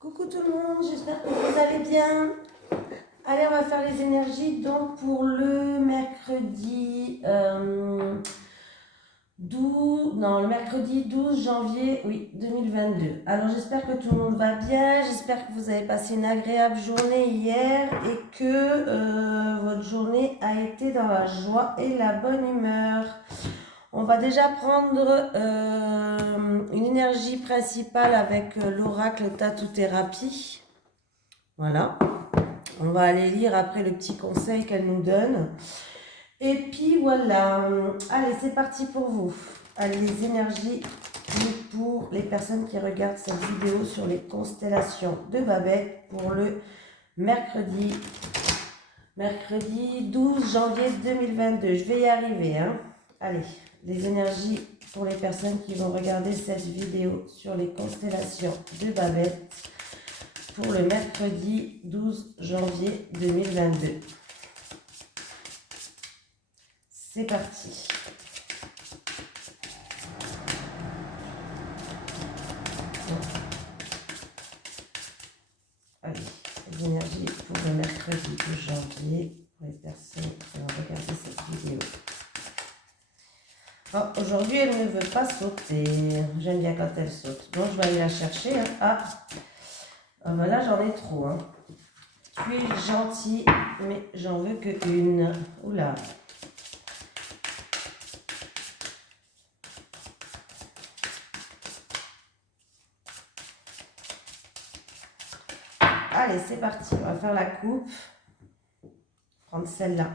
Coucou tout le monde, j'espère que vous allez bien. Allez, on va faire les énergies donc pour le mercredi 12 janvier 2022. Alors j'espère que tout le monde va bien, j'espère que vous avez passé une agréable journée hier et que votre journée a été dans la joie et la bonne humeur. On va déjà prendre une énergie principale avec l'oracle Tatou-Thérapie. Voilà. On va aller lire après le petit conseil qu'elle nous donne. Et puis voilà. Allez, c'est parti pour vous. Allez, les énergies pour les personnes qui regardent cette vidéo sur les constellations de Babette pour le mercredi 12 janvier 2022. Je vais y arriver, hein. Allez, les énergies pour les personnes qui vont regarder cette vidéo sur les constellations de Babette pour le mercredi 12 janvier 2022. C'est parti. Allez, les énergies pour le mercredi 12 janvier pour les personnes qui vont regarder cette vidéo. Oh, aujourd'hui, elle ne veut pas sauter. J'aime bien quand elle saute. Donc, je vais aller la chercher. Hein. Ah ben là, j'en ai trop. Hein. Tu es gentil, mais j'en veux que une. Oula. Allez, c'est parti. On va faire la coupe. Prendre celle-là.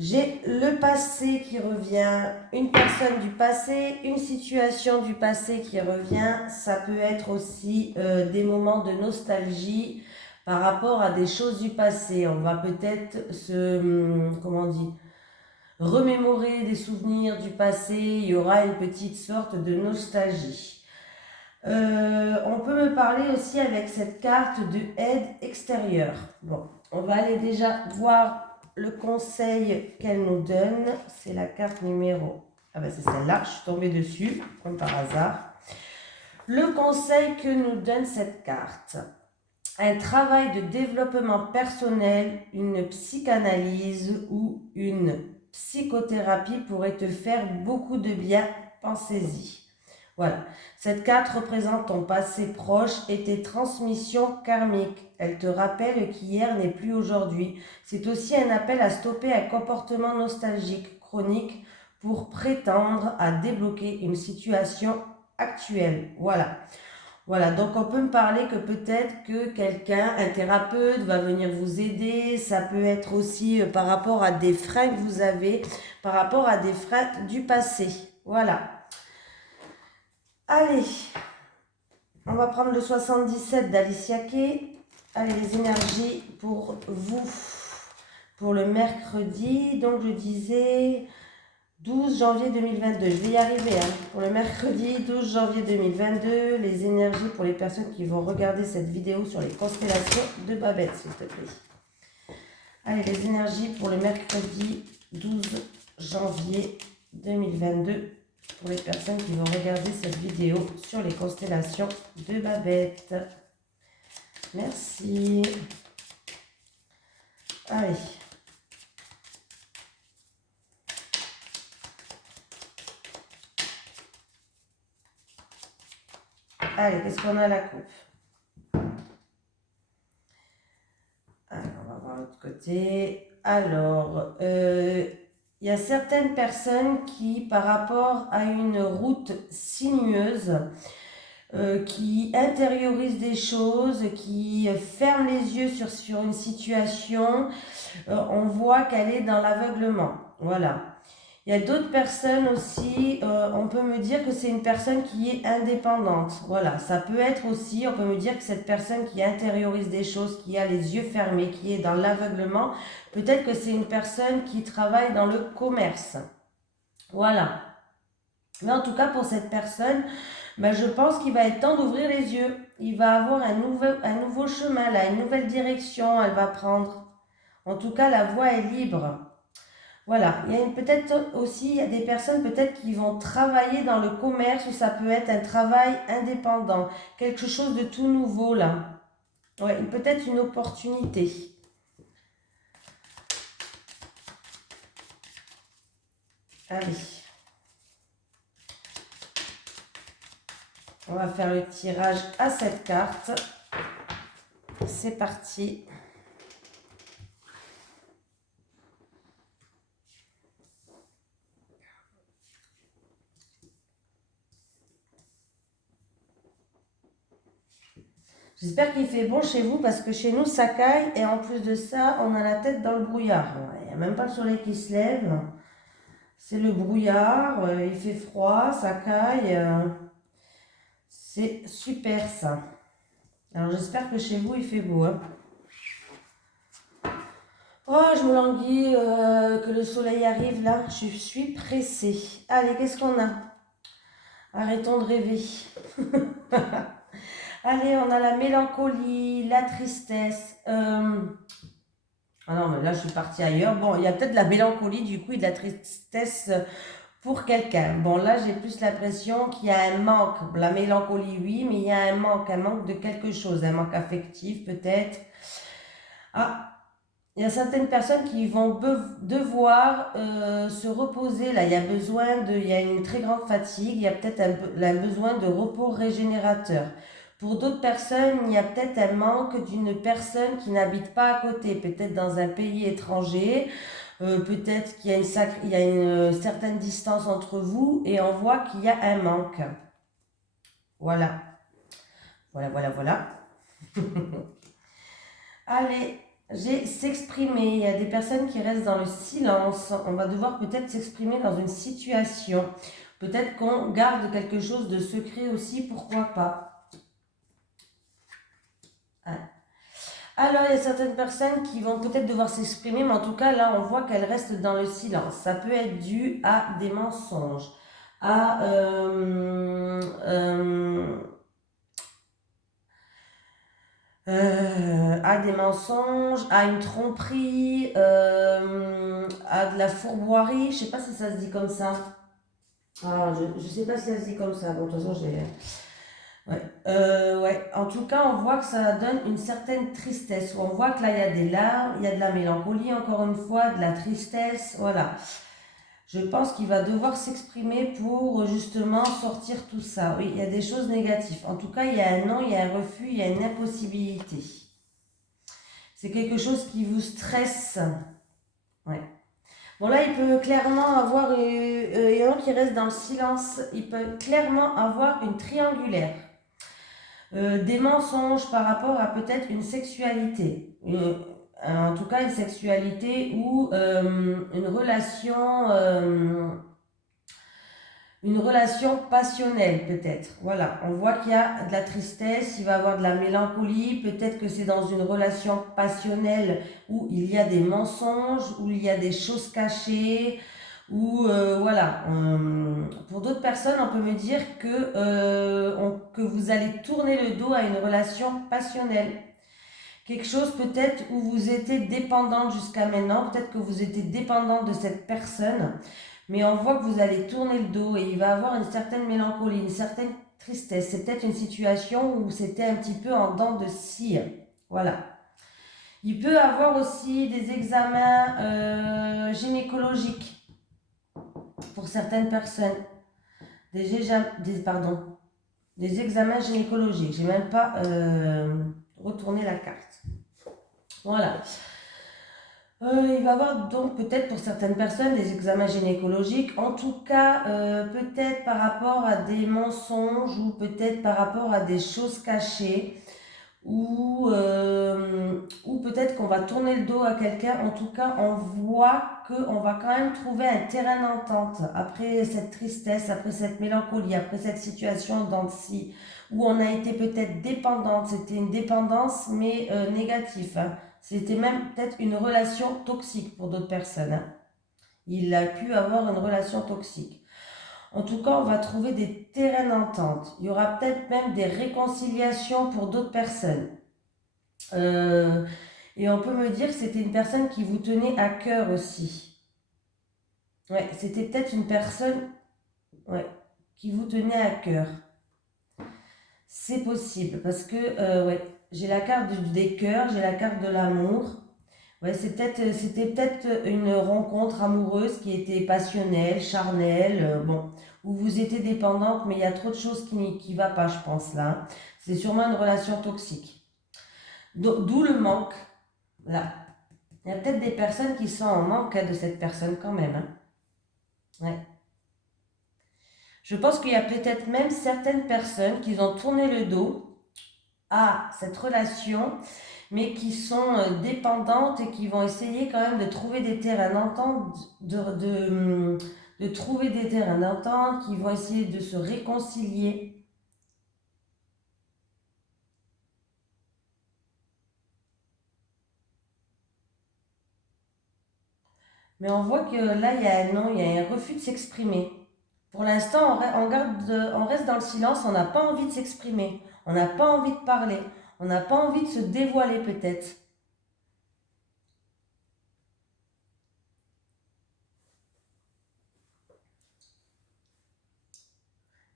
J'ai le passé qui revient, une personne du passé, une situation du passé qui revient. Ça peut être aussi des moments de nostalgie par rapport à des choses du passé. On va peut-être remémorer des souvenirs du passé. Il y aura une petite sorte de nostalgie. On peut me parler aussi avec cette carte de aide extérieure. Bon, on va aller déjà voir le conseil qu'elle nous donne. C'est la carte numéro... Ah ben c'est celle-là, je suis tombée dessus, comme par hasard. Le conseil que nous donne cette carte. Un travail de développement personnel, une psychanalyse ou une psychothérapie pourrait te faire beaucoup de bien. Pensez-y. Voilà. Cette carte représente ton passé proche et tes transmissions karmiques. Elle te rappelle qu'hier n'est plus aujourd'hui. C'est aussi un appel à stopper un comportement nostalgique chronique pour prétendre à débloquer une situation actuelle. Voilà. Voilà, donc on peut me parler que peut-être que quelqu'un, un thérapeute, va venir vous aider. Ça peut être aussi par rapport à des freins que vous avez, par rapport à des freins du passé. Voilà. Allez, on va prendre le 77 d'Alicia Kay. Allez, les énergies pour vous, pour le mercredi. Donc, je disais 12 janvier 2022. Je vais y arriver. Hein. Pour le mercredi 12 janvier 2022, les énergies pour les personnes qui vont regarder cette vidéo sur les constellations de Babette, s'il te plaît. Allez, les énergies pour le mercredi 12 janvier 2022. Pour les personnes qui vont regarder cette vidéo sur les constellations de Babette. Merci. Allez. Allez, qu'est-ce qu'on a à la coupe? Alors, on va voir l'autre côté. Alors, il y a certaines personnes qui, par rapport à une route sinueuse, qui intériorisent des choses, qui ferment les yeux sur une situation, on voit qu'elle est dans l'aveuglement. Voilà. Il y a d'autres personnes aussi, on peut me dire que c'est une personne qui est indépendante. Voilà, ça peut être aussi, on peut me dire que cette personne qui intériorise des choses, qui a les yeux fermés, qui est dans l'aveuglement, peut-être que c'est une personne qui travaille dans le commerce. Voilà. Mais en tout cas, pour cette personne, ben, je pense qu'il va être temps d'ouvrir les yeux. Il va avoir un nouveau chemin, là, une nouvelle direction, elle va prendre. En tout cas, la voie est libre. Voilà, il y a peut-être aussi, il y a des personnes peut-être qui vont travailler dans le commerce ou ça peut être un travail indépendant, quelque chose de tout nouveau là. Ouais, peut-être une opportunité. Allez, on va faire le tirage à cette carte. C'est parti. J'espère qu'il fait bon chez vous parce que chez nous ça caille et en plus de ça on a la tête dans le brouillard. Il n'y a même pas le soleil qui se lève. C'est le brouillard, il fait froid, ça caille. C'est super ça. Alors j'espère que chez vous il fait beau. Hein. Oh, je me languis que le soleil arrive là. Je suis pressée. Allez, qu'est-ce qu'on a? Arrêtons de rêver. Allez, on a la mélancolie, la tristesse. Ah non, mais là, je suis partie ailleurs. Bon, il y a peut-être de la mélancolie, du coup, et de la tristesse pour quelqu'un. Bon, là, j'ai plus l'impression qu'il y a un manque. La mélancolie, oui, mais il y a un manque de quelque chose. Un manque affectif, peut-être. Ah, il y a certaines personnes qui vont devoir se reposer. Là, il y a une très grande fatigue. Il y a peut-être un besoin de repos régénérateur. Pour d'autres personnes, il y a peut-être un manque d'une personne qui n'habite pas à côté, peut-être dans un pays étranger. Peut-être qu'il y a il y a une certaine distance entre vous et on voit qu'il y a un manque. Voilà. Voilà, voilà, voilà. Allez. J'ai s'exprimer. Il y a des personnes qui restent dans le silence. On va devoir peut-être s'exprimer dans une situation. Peut-être qu'on garde quelque chose de secret aussi, pourquoi pas. Alors, il y a certaines personnes qui vont peut-être devoir s'exprimer, mais en tout cas, là, on voit qu'elles restent dans le silence. Ça peut être dû à des mensonges, à à des mensonges, à une tromperie, à de la fourboirie. Je sais pas si ça se dit comme ça. Ah, je sais pas si ça se dit comme ça. Bon, de toute façon, j'ai. Ouais. Ouais. En tout cas, on voit que ça donne une certaine tristesse. On voit que là, il y a des larmes, il y a de la mélancolie, encore une fois, de la tristesse. Voilà. Je pense qu'il va devoir s'exprimer pour justement sortir tout ça. Oui, il y a des choses négatives. En tout cas, il y a un non, il y a un refus, il y a une impossibilité. C'est quelque chose qui vous stresse. Ouais. Bon, là, il peut clairement avoir, il y en a qui reste dans le silence, il peut clairement avoir une triangulaire. Des mensonges par rapport à peut-être une sexualité. En tout cas, une sexualité ou une relation passionnelle peut-être. Voilà, on voit qu'il y a de la tristesse, il va y avoir de la mélancolie, peut-être que c'est dans une relation passionnelle où il y a des mensonges, où il y a des choses cachées, où voilà. Pour d'autres personnes, on peut me dire que vous allez tourner le dos à une relation passionnelle. Quelque chose peut-être où vous étiez dépendante jusqu'à maintenant, peut-être que vous étiez dépendante de cette personne, mais on voit que vous allez tourner le dos et il va avoir une certaine mélancolie, une certaine tristesse. C'est peut-être une situation où c'était un petit peu en dents de scie. Voilà. Il peut avoir aussi des examens gynécologiques pour certaines personnes. Des examens gynécologiques. J'ai même pas retourné la carte. Voilà. Il va y avoir donc peut-être pour certaines personnes des examens gynécologiques, en tout cas peut-être par rapport à des mensonges ou peut-être par rapport à des choses cachées ou peut-être qu'on va tourner le dos à quelqu'un. En tout cas, on voit qu'on va quand même trouver un terrain d'entente après cette tristesse, après cette mélancolie, après cette situation dans le si, où on a été peut-être dépendante. C'était une dépendance mais négative. Hein. C'était même peut-être une relation toxique pour d'autres personnes. Hein. Il a pu avoir une relation toxique. En tout cas, on va trouver des terrains d'entente. Il y aura peut-être même des réconciliations pour d'autres personnes. Et on peut me dire que c'était une personne qui vous tenait à cœur aussi. Ouais, c'était peut-être une personne, ouais, qui vous tenait à cœur. C'est possible parce que, ouais, j'ai la carte des cœurs, j'ai la carte de l'amour. Ouais, c'était peut-être une rencontre amoureuse qui était passionnelle, charnelle, bon, où vous étiez dépendante, mais il y a trop de choses qui va pas, je pense, là. C'est sûrement une relation toxique. D'où le manque, là. Il y a peut-être des personnes qui sont en manque de cette personne quand même, hein. Ouais. Je pense qu'il y a peut-être même certaines personnes qui ont tourné le dos à cette relation, mais qui sont dépendantes et qui vont essayer quand même de trouver des terrains d'entente, de trouver des terrains d'entente, qui vont essayer de se réconcilier. Mais on voit que là, il y a un non, il y a un refus de s'exprimer. Pour l'instant, on reste dans le silence, on n'a pas envie de s'exprimer, on n'a pas envie de parler, on n'a pas envie de se dévoiler peut-être.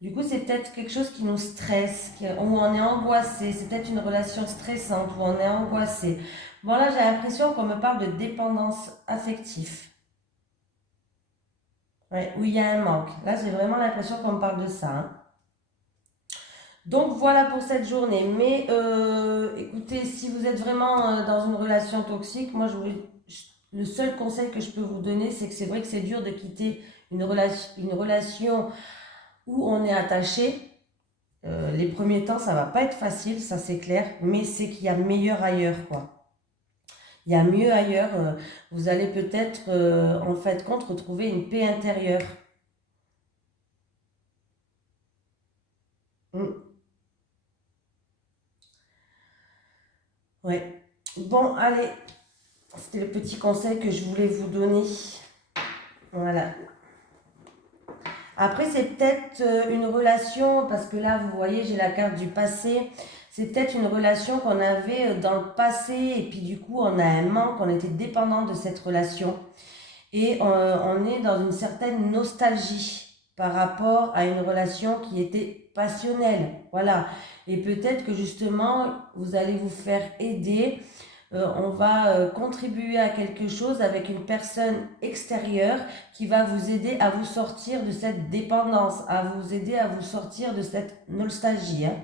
Du coup, c'est peut-être quelque chose qui nous stresse, où on est angoissé. C'est peut-être une relation stressante, où on est angoissé. Bon, là, j'ai l'impression qu'on me parle de dépendance affective. Ouais, où il y a un manque. Là, j'ai vraiment l'impression qu'on me parle de ça, hein. Donc, voilà pour cette journée. Mais écoutez, si vous êtes vraiment dans une relation toxique, moi, le seul conseil que je peux vous donner, c'est que c'est vrai que c'est dur de quitter une relation où on est attaché. Les premiers temps, ça va pas être facile, ça c'est clair, mais c'est qu'il y a meilleur ailleurs, quoi. Il y a mieux ailleurs. Vous allez peut-être, en fait, compte retrouver une paix intérieure. Mm. Ouais. Bon, allez, c'était le petit conseil que je voulais vous donner. Voilà. Après, c'est peut-être une relation, parce que là, vous voyez, j'ai la carte du passé. C'est peut-être une relation qu'on avait dans le passé, et puis du coup, on a un manque, on était dépendant de cette relation. Et on est dans une certaine nostalgie par rapport à une relation qui était passionnelle. Voilà. Et peut-être que justement, vous allez vous faire aider. On va contribuer à quelque chose avec une personne extérieure qui va vous aider à vous sortir de cette dépendance, à vous aider à vous sortir de cette nostalgie, hein.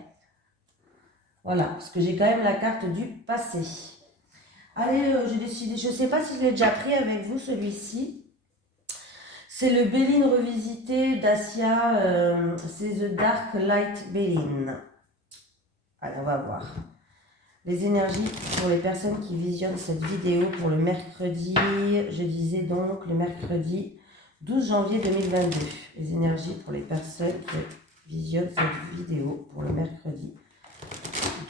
Voilà, parce que j'ai quand même la carte du passé. Allez, j'ai décidé, je ne sais pas si je l'ai déjà pris avec vous celui-ci. C'est le Béline revisité d'Asia, c'est The Dark Light Béline. Allez, on va voir. Les énergies pour les personnes qui visionnent cette vidéo pour le mercredi, je disais donc le mercredi 12 janvier 2022. Les énergies pour les personnes qui visionnent cette vidéo pour le mercredi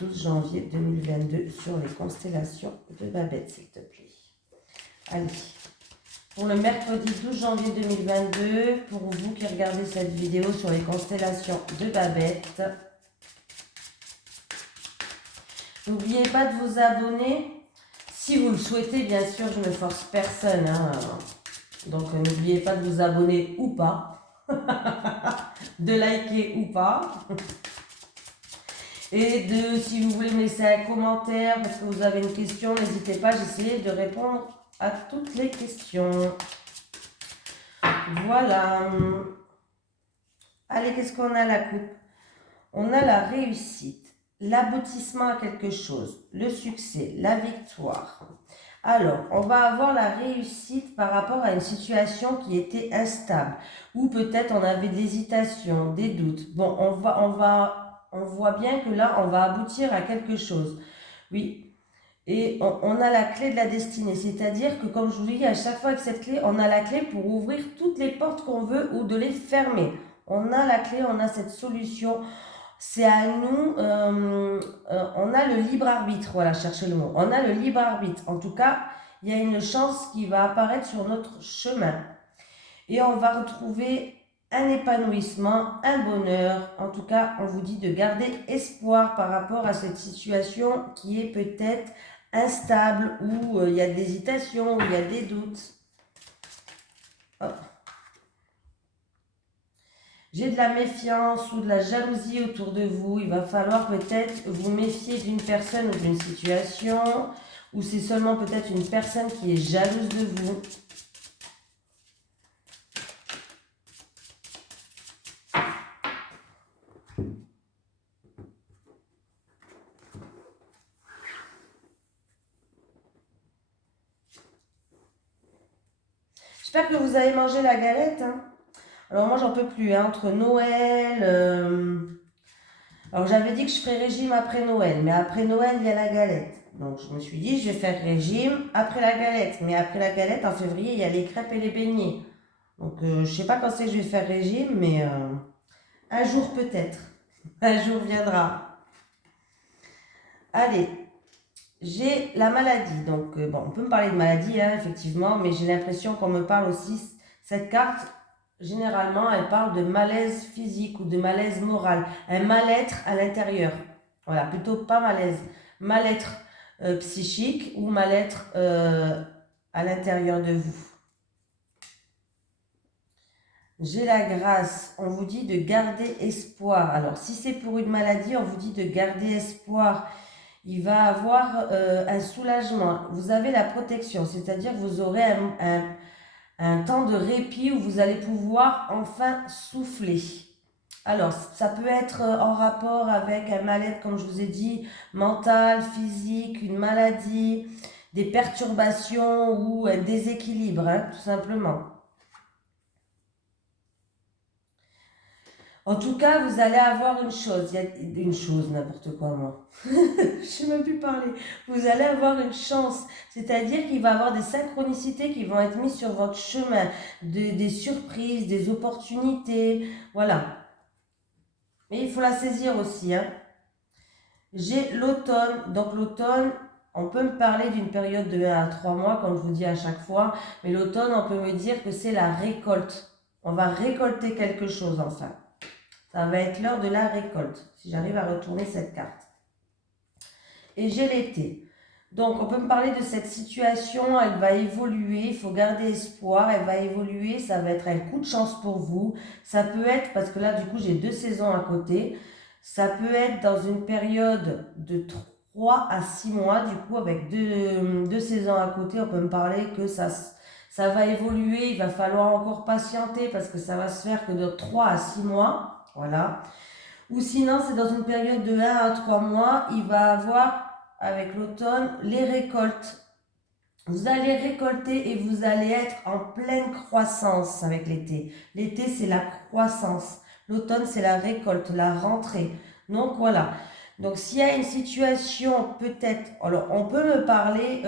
12 janvier 2022 sur les constellations de Babette, s'il te plaît. Allez. Pour le mercredi 12 janvier 2022, pour vous qui regardez cette vidéo sur les constellations de Babette, n'oubliez pas de vous abonner. Si vous le souhaitez, bien sûr, je ne force personne, hein. Donc n'oubliez pas de vous abonner ou pas, de liker ou pas. Et si vous voulez me laisser un commentaire parce que vous avez une question, n'hésitez pas, j'essaie de répondre à toutes les questions. Voilà. Allez, qu'est-ce qu'on a la coupe? On a la réussite, l'aboutissement à quelque chose, le succès, la victoire. Alors, on va avoir la réussite par rapport à une situation qui était instable, ou peut-être on avait de l'hésitation, des doutes. Bon, on voit bien que là, on va aboutir à quelque chose. Oui, et on a la clé de la destinée, c'est-à-dire que comme je vous dis, à chaque fois avec cette clé, on a la clé pour ouvrir toutes les portes qu'on veut ou de les fermer. On a la clé, on a cette solution. C'est à nous, on a le libre arbitre, voilà, cherchez le mot. On a le libre arbitre. En tout cas, il y a une chance qui va apparaître sur notre chemin. Et on va retrouver un épanouissement, un bonheur. En tout cas, on vous dit de garder espoir par rapport à cette situation qui est peut-être instable, où il y a de l'hésitation, où il y a des doutes. Hop. J'ai de la méfiance ou de la jalousie autour de vous. Il va falloir peut-être vous méfier d'une personne ou d'une situation, ou c'est seulement peut-être une personne qui est jalouse de vous. J'espère que vous avez mangé la galette, hein. Alors moi, j'en peux plus, hein, entre Noël... Alors j'avais dit que je ferais régime après Noël, mais après Noël, il y a la galette. Donc je me suis dit, je vais faire régime après la galette. Mais après la galette, en février, il y a les crêpes et les beignets. Donc je sais pas quand c'est que je vais faire régime, mais un jour peut-être. Un jour viendra. Allez, j'ai la maladie. Donc bon, on peut me parler de maladie, hein, effectivement, mais j'ai l'impression qu'on me parle aussi, cette carte, généralement, elle parle de malaise physique ou de malaise moral. Un mal-être à l'intérieur. Voilà, plutôt pas malaise. Mal-être psychique ou mal-être à l'intérieur de vous. J'ai la grâce. On vous dit de garder espoir. Alors, si c'est pour une maladie, on vous dit de garder espoir. Il va avoir un soulagement. Vous avez la protection, c'est-à-dire que vous aurez un temps de répit où vous allez pouvoir enfin souffler. Alors, ça peut être en rapport avec un mal-être, comme je vous ai dit, mental, physique, une maladie, des perturbations ou un déséquilibre, hein, tout simplement. En tout cas, vous allez avoir une chose, il y a une chose, n'importe quoi moi. Je ne sais même plus parler. Vous allez avoir une chance, c'est-à-dire qu'il va y avoir des synchronicités qui vont être mises sur votre chemin, des surprises, des opportunités, voilà. Mais il faut la saisir aussi, hein. J'ai l'automne, donc l'automne, on peut me parler d'une période de 1 à 3 mois, comme je vous dis à chaque fois, mais l'automne, on peut me dire que c'est la récolte. On va récolter quelque chose enfin. Ça va être l'heure de la récolte, si j'arrive à retourner cette carte. Et j'ai l'été. Donc, on peut me parler de cette situation, elle va évoluer, il faut garder espoir, elle va évoluer, ça va être un coup de chance pour vous. Ça peut être, parce que là, du coup, j'ai 2 saisons à côté, ça peut être dans une période de 3 à 6 mois, du coup, avec deux saisons à côté, on peut me parler que ça va évoluer, il va falloir encore patienter parce que ça va se faire que de 3 à 6 mois. Voilà. Ou sinon, c'est dans une période de 1 à 3 mois, il va avoir, avec l'automne, les récoltes. Vous allez récolter et vous allez être en pleine croissance avec l'été. L'été, c'est la croissance. L'automne, c'est la récolte, la rentrée. Donc voilà. Donc s'il y a une situation, peut-être, alors on peut me parler,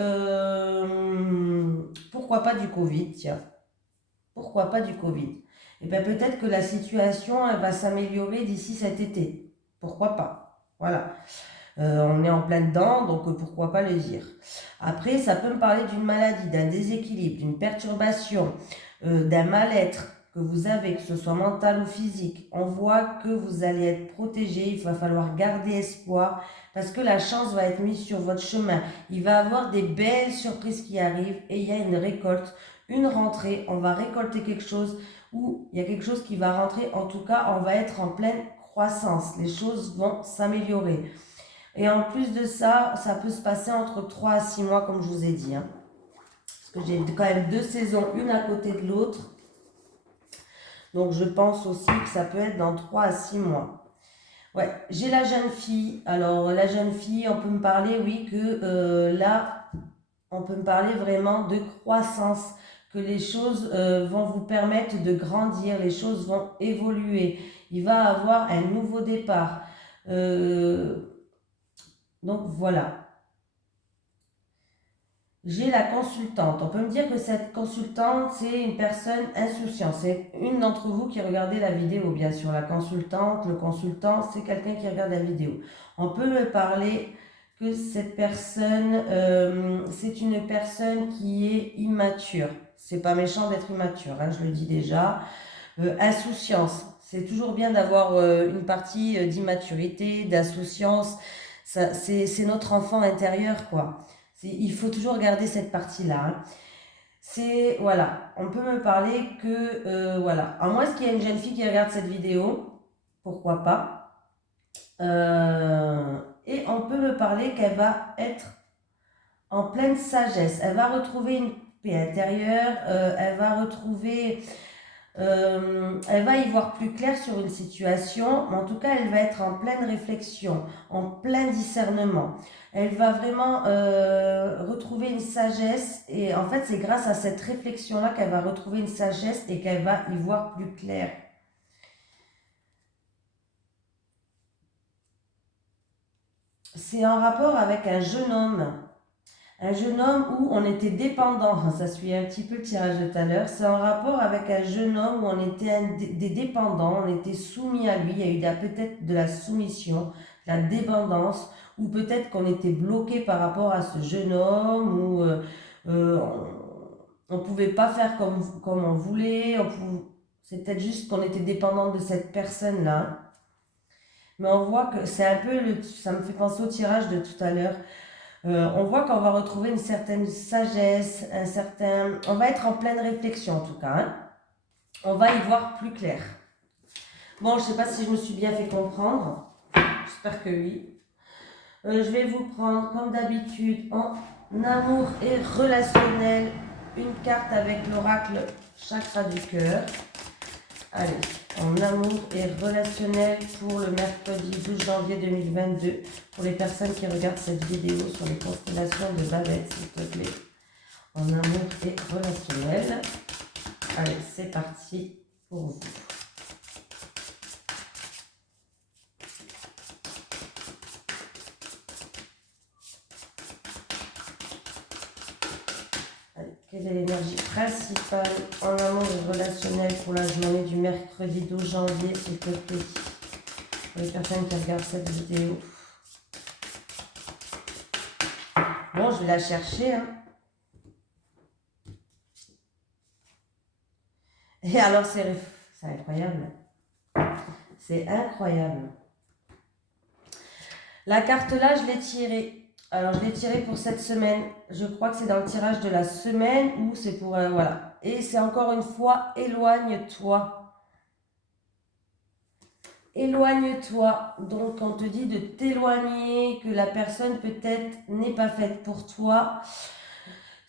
pourquoi pas du Covid, tiens. Pourquoi pas du Covid? Et bien peut-être que la situation elle va s'améliorer d'ici cet été. Pourquoi pas? Voilà. On est en plein dedans, donc pourquoi pas le dire. Après, ça peut me parler d'une maladie, d'un déséquilibre, d'une perturbation, d'un mal-être que vous avez, que ce soit mental ou physique. On voit que vous allez être protégé, il va falloir garder espoir parce que la chance va être mise sur votre chemin. Il va y avoir des belles surprises qui arrivent et il y a une récolte, une rentrée. On va récolter quelque chose ou il y a quelque chose qui va rentrer. En tout cas, on va être en pleine croissance. Les choses vont s'améliorer. Et en plus de ça, ça peut se passer entre 3 à 6 mois, comme je vous ai dit, hein. Parce que j'ai quand même 2 saisons, une à côté de l'autre. Donc je pense aussi que ça peut être dans 3 à 6 mois. Ouais, j'ai la jeune fille. Alors la jeune fille, on peut me parler, oui, que là, on peut me parler vraiment de croissance, que les choses vont vous permettre de grandir, les choses vont évoluer. Il va avoir un nouveau départ. Donc voilà. J'ai la consultante. On peut me dire que cette consultante, c'est une personne insouciante. C'est une d'entre vous qui regardez la vidéo, bien sûr. La consultante, le consultant, c'est quelqu'un qui regarde la vidéo. On peut me parler que cette personne, c'est une personne qui est immature. C'est pas méchant d'être immature, hein, je le dis déjà. Insouciance. C'est toujours bien d'avoir une partie d'immaturité, d'insouciance. C'est notre enfant intérieur, quoi. Il faut toujours garder cette partie-là, hein. C'est, voilà, on peut me parler que, voilà. À moins qu'il y ait une jeune fille qui regarde cette vidéo, pourquoi pas. Et on peut me parler qu'elle va être en pleine sagesse. Elle va retrouver une paix intérieure, elle va y voir plus clair sur une situation, mais en tout cas, elle va être en pleine réflexion, en plein discernement. Elle va vraiment retrouver une sagesse, et en fait, c'est grâce à cette réflexion-là qu'elle va retrouver une sagesse et qu'elle va y voir plus clair. C'est en rapport avec un jeune homme. Un jeune homme où on était dépendant, ça suit un petit peu le tirage de tout à l'heure, c'est en rapport avec un jeune homme où on était des dépendants, on était soumis à lui, il y a eu peut-être de la soumission, de la dépendance, ou peut-être qu'on était bloqué par rapport à ce jeune homme, ou on ne pouvait pas faire comme on voulait, c'est peut-être juste qu'on était dépendant de cette personne-là. Mais on voit que c'est un peu, ça me fait penser au tirage de tout à l'heure. On voit qu'on va retrouver une certaine sagesse, on va être en pleine réflexion en tout cas, hein. On va y voir plus clair. Bon, je ne sais pas si je me suis bien fait comprendre. J'espère que oui. Je vais vous prendre, comme d'habitude, en amour et relationnel, une carte avec l'oracle chakra du cœur. Allez, en amour et relationnel pour le mercredi 12 janvier 2022, pour les personnes qui regardent cette vidéo sur les constellations de Babette, s'il te plaît. En amour et relationnel. Allez, c'est parti pour vous. Allez, quelle est l'énergie principale en amour et relationnel pour la journée du mercredi 12 janvier, s'il te plaît, pour les personnes qui regardent cette vidéo. Bon, je vais la chercher, hein. Et alors, c'est incroyable. C'est incroyable. La carte là, je l'ai tirée. Alors, je l'ai tirée pour cette semaine. Je crois que c'est dans le tirage de la semaine ou c'est pour... voilà. Et c'est encore une fois, éloigne-toi. Éloigne-toi. Donc, on te dit de t'éloigner, que la personne peut-être n'est pas faite pour toi.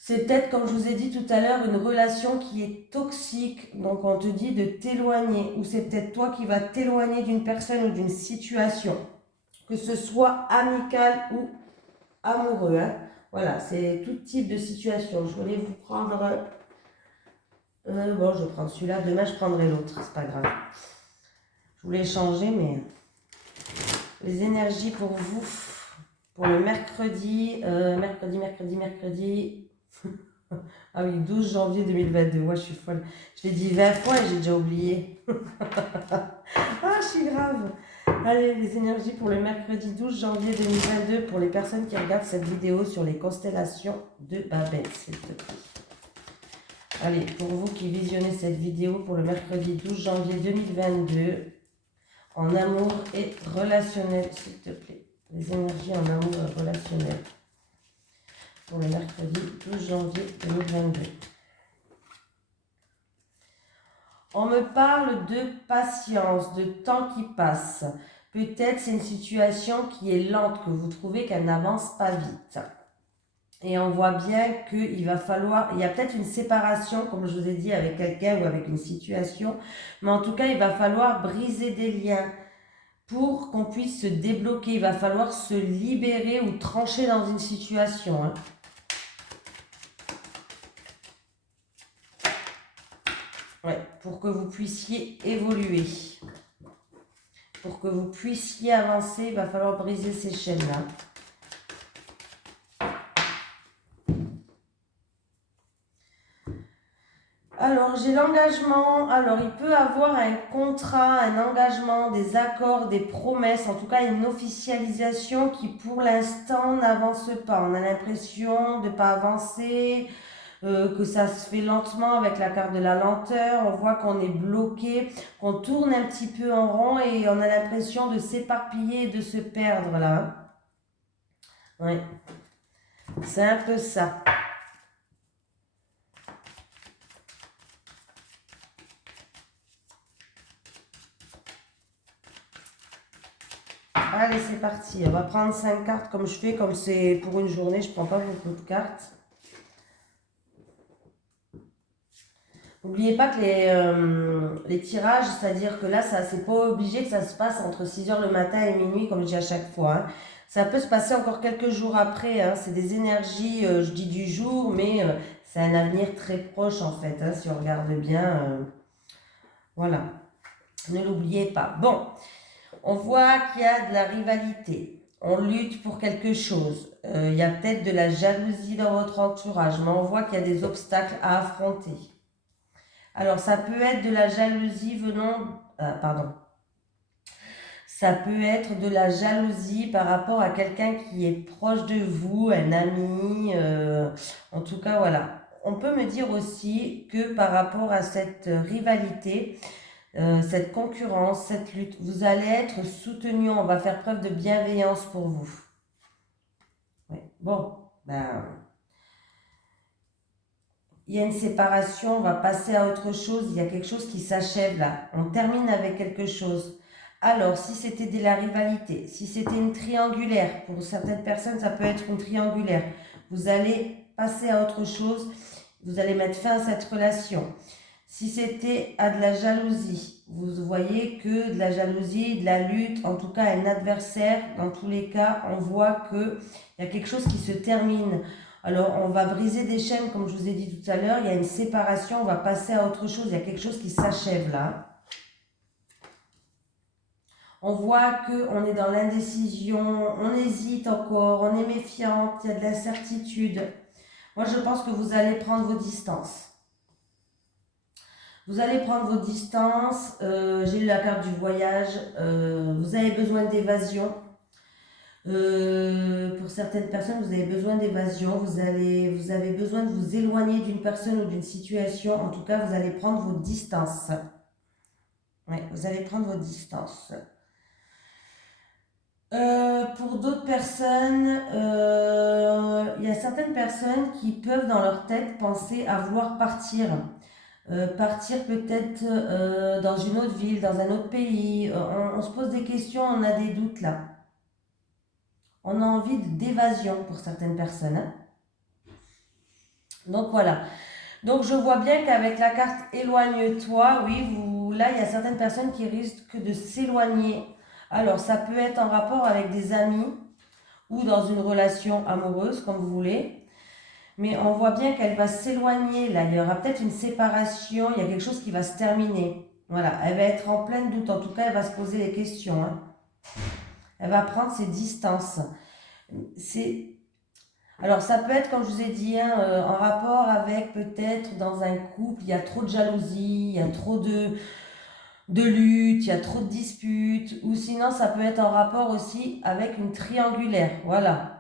C'est peut-être, comme je vous ai dit tout à l'heure, une relation qui est toxique. Donc, on te dit de t'éloigner. Ou c'est peut-être toi qui vas t'éloigner d'une personne ou d'une situation. Que ce soit amical ou amoureux. Hein. Voilà, c'est tout type de situation. Je voulais vous prendre... bon, je vais prendre celui-là. Demain, je prendrai l'autre. C'est pas grave. Je voulais changer, mais... Les énergies pour vous, pour le mercredi... mercredi... Ah oui, 12 janvier 2022. Moi, je suis folle. Je l'ai dit 20 fois et j'ai déjà oublié. Ah, je suis grave. Allez, les énergies pour le mercredi 12 janvier 2022 pour les personnes qui regardent cette vidéo sur les constellations de Babette, s'il te plaît. Allez, pour vous qui visionnez cette vidéo pour le mercredi 12 janvier 2022, en amour et relationnel, s'il te plaît. Les énergies en amour et relationnel pour le mercredi 12 janvier 2022. On me parle de patience, de temps qui passe. Peut-être c'est une situation qui est lente, que vous trouvez qu'elle n'avance pas vite. Et on voit bien qu'il va falloir, il y a peut-être une séparation, comme je vous ai dit, avec quelqu'un ou avec une situation. Mais en tout cas, il va falloir briser des liens pour qu'on puisse se débloquer. Il va falloir se libérer ou trancher dans une situation. Hein. Ouais, pour que vous puissiez évoluer. Pour que vous puissiez avancer, il va falloir briser ces chaînes-là. Alors, j'ai l'engagement. Alors, il peut avoir un contrat, un engagement, des accords, des promesses, en tout cas une officialisation qui, pour l'instant, n'avance pas. On a l'impression de ne pas avancer, que ça se fait lentement avec la carte de la lenteur. On voit qu'on est bloqué, qu'on tourne un petit peu en rond et on a l'impression de s'éparpiller et de se perdre là. Oui, c'est un peu ça. Allez, c'est parti. On va prendre 5 cartes comme je fais, comme c'est pour une journée. Je ne prends pas beaucoup de cartes. N'oubliez pas que les tirages, c'est-à-dire que là, c'est pas obligé que ça se passe entre 6 h le matin et minuit, comme je dis à chaque fois. Hein. Ça peut se passer encore quelques jours après. Hein. C'est des énergies, je dis du jour, mais c'est un avenir très proche en fait, hein, si on regarde bien. Voilà. Ne l'oubliez pas. Bon, on voit qu'il y a de la rivalité. On lutte pour quelque chose. Il y a peut-être de la jalousie dans votre entourage, mais on voit qu'il y a des obstacles à affronter. Alors, ça peut être de la jalousie venant... pardon. Ça peut être de la jalousie par rapport à quelqu'un qui est proche de vous, un ami. En tout cas, voilà. On peut me dire aussi que par rapport à cette rivalité, cette concurrence, cette lutte, vous allez être soutenu. On va faire preuve de bienveillance pour vous. Oui. Bon, ben... il y a une séparation, on va passer à autre chose, il y a quelque chose qui s'achève là. On termine avec quelque chose. Alors, si c'était de la rivalité, si c'était une triangulaire, pour certaines personnes, ça peut être une triangulaire. Vous allez passer à autre chose, vous allez mettre fin à cette relation. Si c'était à de la jalousie, vous voyez que de la jalousie, de la lutte, en tout cas un adversaire, dans tous les cas, on voit qu'il y a quelque chose qui se termine. Alors, on va briser des chaînes, comme je vous ai dit tout à l'heure, il y a une séparation, on va passer à autre chose, il y a quelque chose qui s'achève là. On voit qu'on est dans l'indécision, on hésite encore, on est méfiante, il y a de l'incertitude. Moi, je pense que vous allez prendre vos distances. Vous allez prendre vos distances, j'ai lu la carte du voyage, vous avez besoin d'évasion. Pour certaines personnes, vous avez besoin d'évasion, vous avez besoin de vous éloigner d'une personne ou d'une situation. En tout cas, vous allez prendre vos distances. Oui, vous allez prendre vos distances. Pour d'autres personnes, il y a certaines personnes qui peuvent dans leur tête penser à vouloir partir. Partir peut-être dans une autre ville, dans un autre pays. On se pose des questions, on a des doutes là. On a envie d'évasion pour certaines personnes. Hein. Donc voilà. Donc je vois bien qu'avec la carte éloigne-toi, oui, là il y a certaines personnes qui risquent de s'éloigner. Alors ça peut être en rapport avec des amis ou dans une relation amoureuse, comme vous voulez. Mais on voit bien qu'elle va s'éloigner là. Il y aura peut-être une séparation, il y a quelque chose qui va se terminer. Voilà, elle va être en plein doute. En tout cas, elle va se poser des questions. Hein. Elle va prendre ses distances. Alors ça peut être, comme je vous ai dit, hein, en rapport avec peut-être dans un couple, il y a trop de jalousie, il y a trop de lutte, il y a trop de disputes. Ou sinon, ça peut être en rapport aussi avec une triangulaire. Voilà.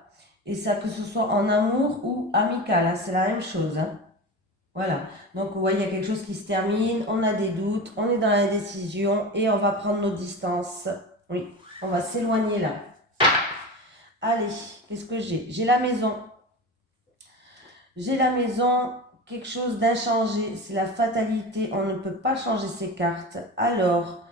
Et ça, que ce soit en amour ou amical, hein, c'est la même chose. Hein. Voilà. Donc, vous voyez, il y a quelque chose qui se termine, on a des doutes, on est dans la décision et on va prendre nos distances. Oui, on va s'éloigner là. Allez, qu'est-ce que j'ai? J'ai la maison. J'ai la maison, quelque chose d'inchangé. C'est la fatalité. On ne peut pas changer ces cartes. Alors,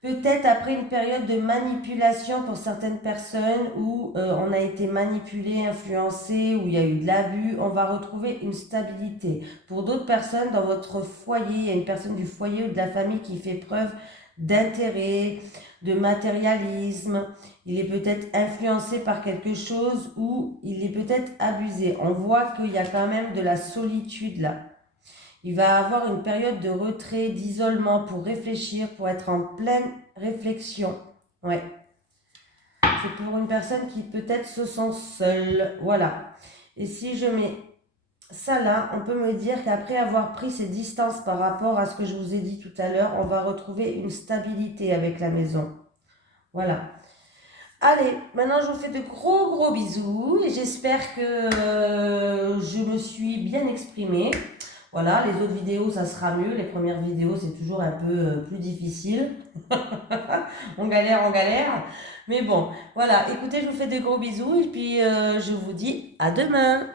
peut-être après une période de manipulation pour certaines personnes où on a été manipulé, influencé, où il y a eu de l'abus, on va retrouver une stabilité. Pour d'autres personnes, dans votre foyer, il y a une personne du foyer ou de la famille qui fait preuve d'intérêt, de matérialisme. Il est peut-être influencé par quelque chose ou il est peut-être abusé. On voit qu'il y a quand même de la solitude là. Il va avoir une période de retrait, d'isolement pour réfléchir, pour être en pleine réflexion. Ouais. C'est pour une personne qui peut-être se sent seule. Voilà. Et si je mets ça là, on peut me dire qu'après avoir pris ses distances par rapport à ce que je vous ai dit tout à l'heure, on va retrouver une stabilité avec la maison. Voilà. Allez, maintenant je vous fais de gros bisous et j'espère que je me suis bien exprimée. Voilà, les autres vidéos, ça sera mieux. Les premières vidéos, c'est toujours un peu plus difficile. On galère. Mais bon, voilà. Écoutez, je vous fais de gros bisous et puis je vous dis à demain.